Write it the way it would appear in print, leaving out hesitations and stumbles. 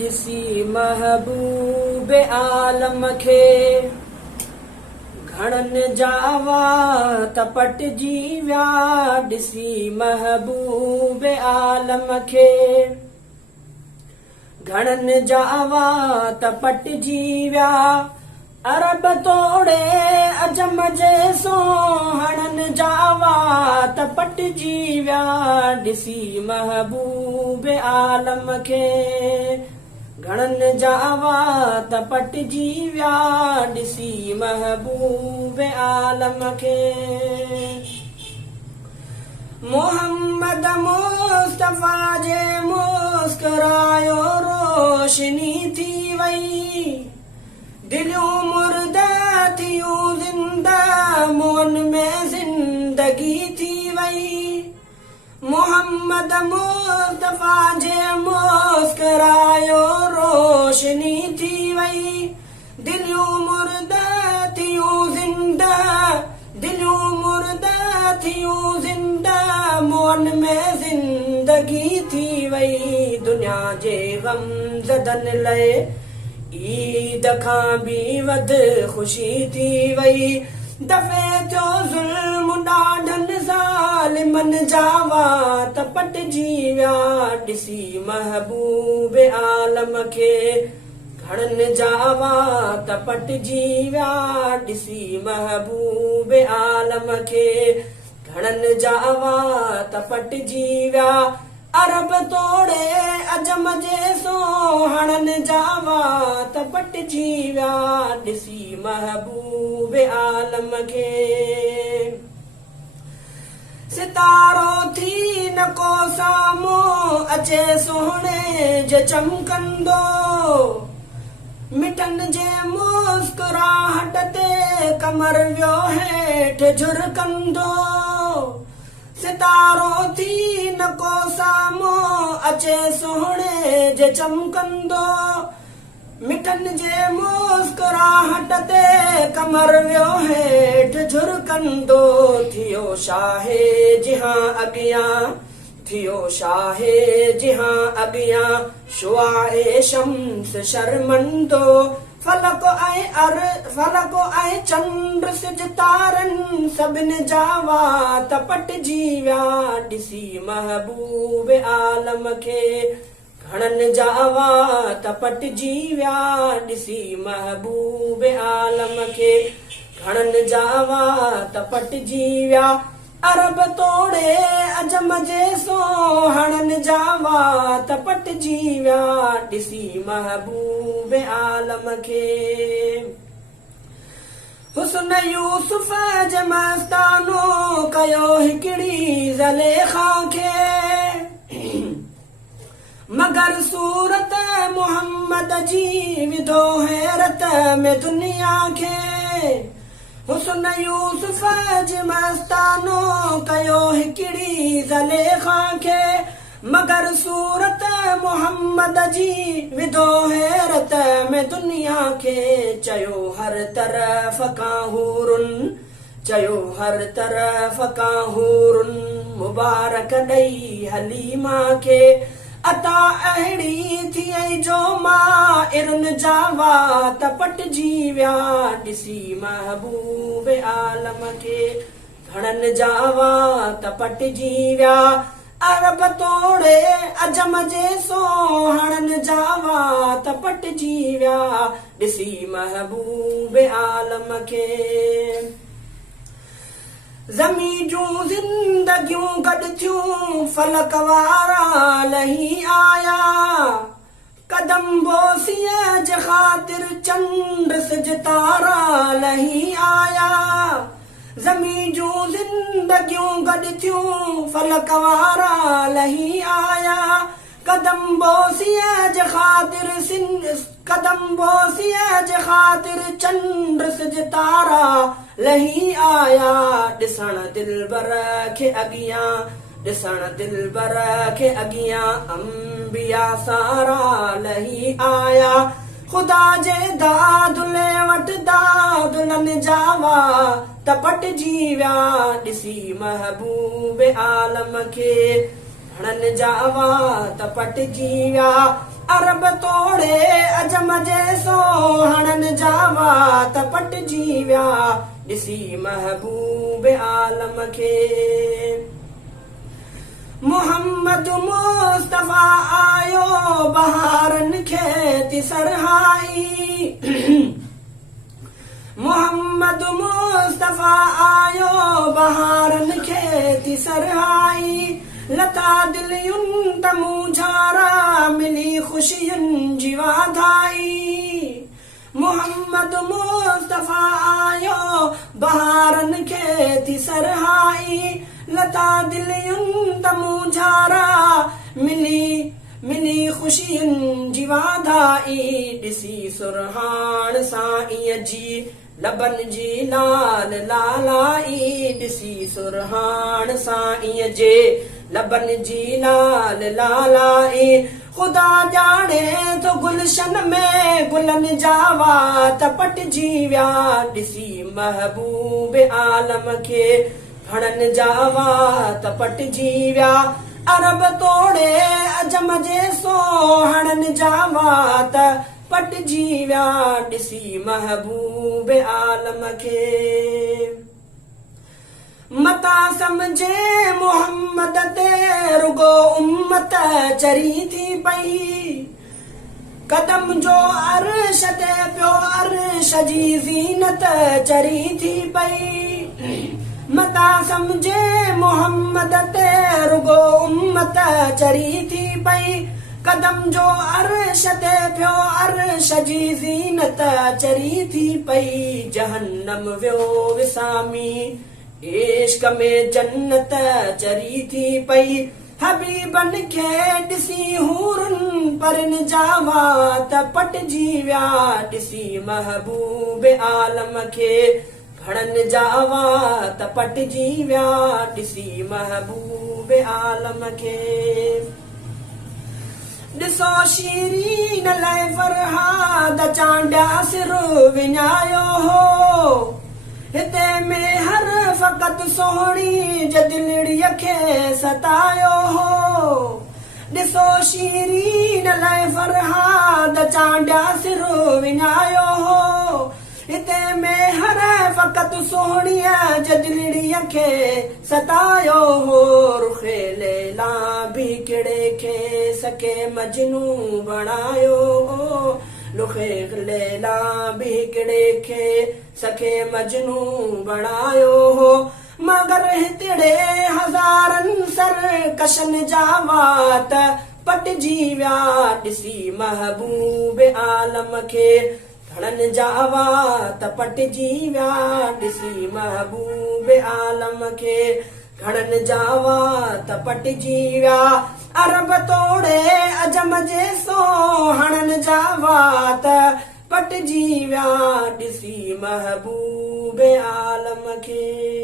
ॾिसी महबूब आलम खे घणनि जावा त पटिजी विया। ॾिसी महबूब आलम खे घणनि जावा त पटिजी विया। अरब तोड़े अजम जे सोहणनि जावा त पटिजी विया। ॾिसी महबूब आलम खे घणनि जावा त पटिजी विया। ॾिसी महबूब आलम खे मोहम्मद मुस्तफ़ा जे मुस्कुरायो रोशनी थी वई। दिलियूं मुर्दा थियूं ज़िंदा मोन में ज़िंदगी थी वई। मोहम्मद मुस्तफ़ा जे मुस्कुरायो रोशनी थी वई। दिलियूं मुर्दा थियूं ज़िंदा दिलियूं मुर्दा थियूं ज़िंदा मोन में ज़िंदगी थी वई। दुनिया जे गम ज़दन लाइ ईद खां बि वध ख़ुशी थी वई। दफ़े थियो ज़ुल्म ॾाढनि ज़ालिमनि जावा त पटिजी विया। ॾिसी महबूब आलम खे घणनि जावा त पटिजी विया। ॾिसी महबूब आलम खे घणनि जावा त पटिजी विया। अरब तोड़े अजम जे सोहणनि जावा त पटिजी विया। ॾिसी महबूब आलम खे सितारो थी न को साम्हूं अचे सोहणे जे चमकंदो। मिठनि जे मुस्कुराहट ते कमर वियो हेठि झुरकंदो। सितारो थी न को साम्हूं अचे सोहणे जे चमकंदो। मिठनि जे मुस्कुराहट ते कमर वियो हेठि झुरकंदो। थियो शाहे जिहां अॻियां थियो शाहे जिहां अॻियां शुआए शम्स शर्मंदो। फलक ऐं चंड सिज तारनि सभिनि जावा त पटिजी विया। ॾिसी महबूब आलम खे घणनि जावा त पटिजी विया। ॾिसी महबूब आलम खे घणनि जावा त पटिजी विया। अरब तोड़े अजम जे सोहणनि जावा त पटिजी विया। ॾिसी महबूब आलम खे हुस्न यूसुफ जे मस्तानो कयो हिकिड़ी ज़लेखा खे। मगर सूरत मोहम्मद जी विधो हैरत में दुनिया खे। हुस्न यूसुफ जे मस्तानो कयो हिकिड़ी ज़लेखा खे। मगर सूरत मोहम्मद जी विधो हैरत में दुनिया खे। चयो हर तरफ़ खां हूरुन चयो हर तरफ़ खां हूरुन मुबारक ॾेई हलीमा खे। अता अहिड़ी थिए जो मां इरन जावा त पटिजी विया। ॾिसी महबूब आलम खे घणनि जावा त पटिजी विया। अरब तोड़े अजम जे सोहणनि जावा त पटिजी विया। ॾिसी महबूब आलम खे ज़मी जूं ज़िंदगियूं गॾु थियूं फलक वारा लही आया। कदम बोसीअ जे ख़ातिर चंड सिज तारा लही आया। ज़मी जूं ज़िंदगियूं गॾु थियूं फलक वारा लही आया। कदम बोसीअ जे ख़ातिर चंड सिज तारा लही आया। ॾिसण दिलबर खे अॻियां ॾिसण दिलबर खे अॻियां अंबिया सारा लही आया। ख़ुदा जे दादुले वटि दादुलनि जावा त पटिजी विया। ॾिसी महबूब आलम खे हणनि जावा त पटिजी विया अरब तोड़े अजम जे सो हणनि जावा त पटिजी विया ॾिसी महबूब आलम खे मोहम्मद मुस्तफा आयो बहारनि खे थी सरहाई मोहम्मद मुस्तफा आयो बहारनि खे थी सरहाई लता दिलियुनि त मुझारा मिली ख़ुशियुनि जी वाधाई मोहम्मद मुस्तफा आयो बहारनि खे थी सरहाई लता दिलियुनि त मुझारा मिली ख़ुशियुनि जी वाधाई ॾिसी सुरहान साईं जी लबन जी लाल लालाई ॾिसी सुरहान साईं जे लबन जी लाल लालाई ख़ुदा ॼाणे थो गुलशन में गुलनि जावा त पटिजी विया ॾिसी महबूब आलम खे हणनि जावा त पटिजी विया अरब तोड़े अजम जे सो हणनि जावा त पटिजी विया ॾिसी महबूब आलम खे मता सम्झे मोहम्मद ते रुगो उम्मत चरी थी पई कदम जो अर्श ते पियो अर्श जी ज़ीनत चरी थी पई मता सम्झे मोहम्मद ते रुगो उम्मत चरी थी पई कदम जो अर्श ते पियो अर्श जी ज़ीनत चरी थी पई जहन्नम वियो विसामी इश्क में जन्नत चरी थी पई हबीबन खे ॾिसी हूरनि परनि जावा त पटिजी विया ॾिसी महबूब आलम खे हणनि जावा त पटिजी विया ॾिसी महबूब आलम खे ॾिसो शीरीन लाइ फरहाद चांडिया सिर विञायो हो हिते में हर फ़क़त सोहणी जे दिलड़ीअ खे सतायो हो ॾिसो शीरीन लाइ फरहाद चांडिया सिर विञायो हो हिते में हर फ़क़त सोहणीअ जे दिलड़ीअ खे सतायो हो रुखे लैला भी किड़े खे सके मजनू बणायो हो रुखे लैला भी किड़े खे सके मजनू बणायो हो मगर हितड़े हज़ारनि सरकशन जावा त पटिजी विया ॾिसी महबूब आलम खे हणनि जावा त पटिजी विया ॾिसी महबूब आलम खे हणनि जावा त पटिजी विया अरब तोड़े अजम जे सो हणनि जावा त पटिजी विया ॾिसी महबूब आलम खे।